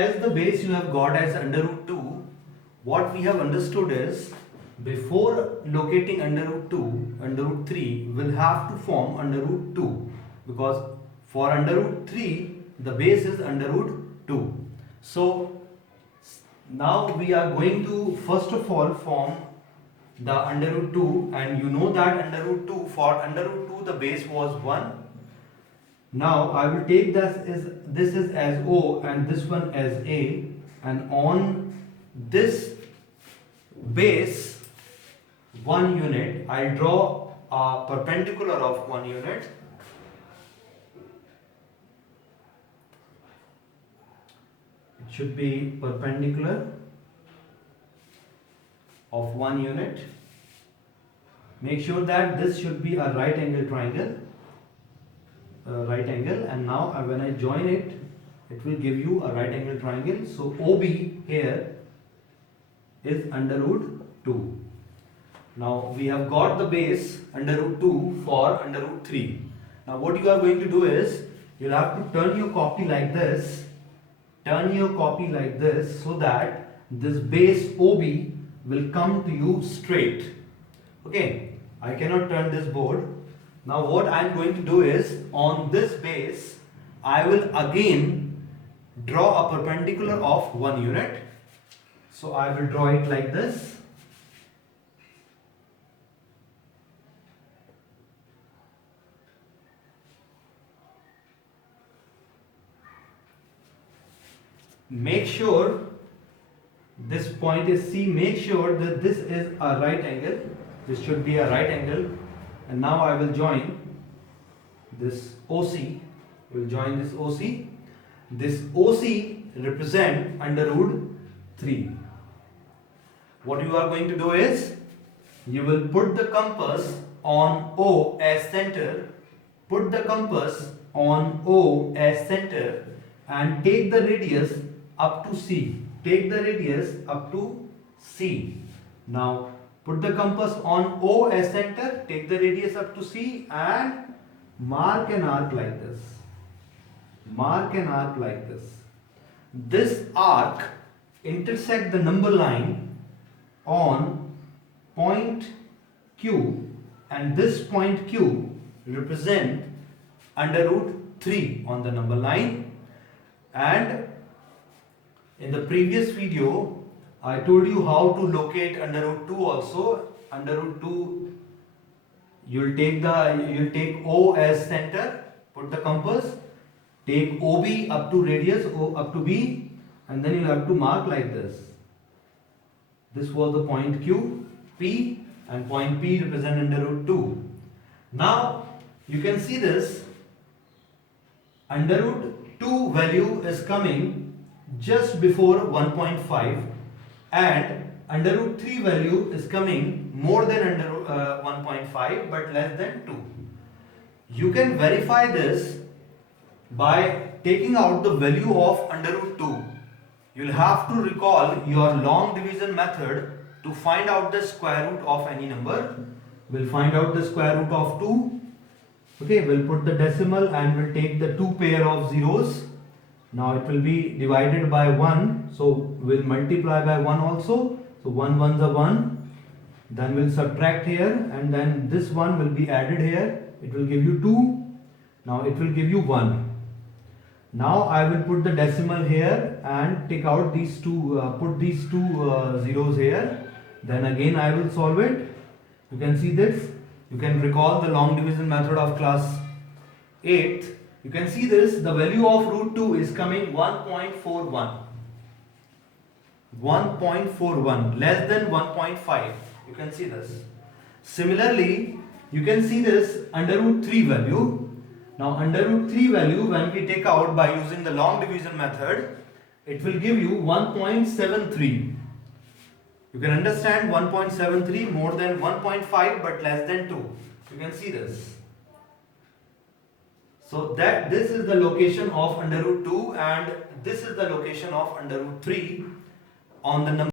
As the base you have got as under root 2, what we have understood is before locating under root 2, under root 3 will have to form under root 2, because for under root 3 the base is under root 2. So now we are going to first of all form the under root 2, and you know that under root 2, for under root 2 the base was 1. Now I will take this is as O and this one as A, and on this base 1 unit I'll draw a perpendicular of 1 unit. It should be perpendicular of 1 unit. Make sure that this should be a right angle triangle. And now when I join it, it will give you a right angle triangle. So OB here is under root 2. Now we have got the base under root 2 for under root 3. Now what you are going to do is, you'll have to turn your copy like this. Turn your copy like this so that this base OB will come to you straight. Okay, I cannot turn this board. Now what I am going to do is, on this base I will again draw a perpendicular of 1 unit. So I will draw it like this. Make sure this point is C. Make sure that this is a right angle. This should be a right angle. And now I will join this OC. We will join this OC. This OC represent under root 3. What you are going to do is, you will put the compass on O as center. Put the compass on O as center and take the radius up to C. Take the radius up to C. Now put the compass on O as center, take the radius up to C and mark an arc like this. Mark an arc like this. This arc intersect the number line on point Q, and this point Q represent under root 3 on the number line. And in the previous video I told you how to locate under root 2 also. Under root 2 you'll take O as center, put the compass, take OB up to radius O up to B, and then you'll have to mark like this. This was the point Q, P, and point P represent under root 2. Now you can see this under root 2 value is coming just before 1.5, and under root 3 value is coming more than under 1.5 but less than 2. You can verify this by taking out the value of under root 2. You'll have to recall your long division method to find out the square root of any number. We'll find out the square root of 2. Okay, we'll put the decimal and we'll take the 2 pair of zeros. Now it will be divided by 1, so we'll multiply by 1 also. So 1 ones are 1. Then we'll subtract here, and then this one will be added here. It will give you 2. Now it will give you 1. Now I will put the decimal here and take out these two, put these two zeros here. Then again I will solve it. You can see this. You can recall the long division method of class 8. You can see this, the value of root 2 is coming 1.41. 1.41, less than 1.5. You can see this. Similarly, you can see this under root 3 value. Now under root 3 value, when we take out by using the long division method, it will give you 1.73. You can understand 1.73 more than 1.5 but less than 2. You can see this. So that this is the location of under root 2 and this is the location of under root 3 on the number.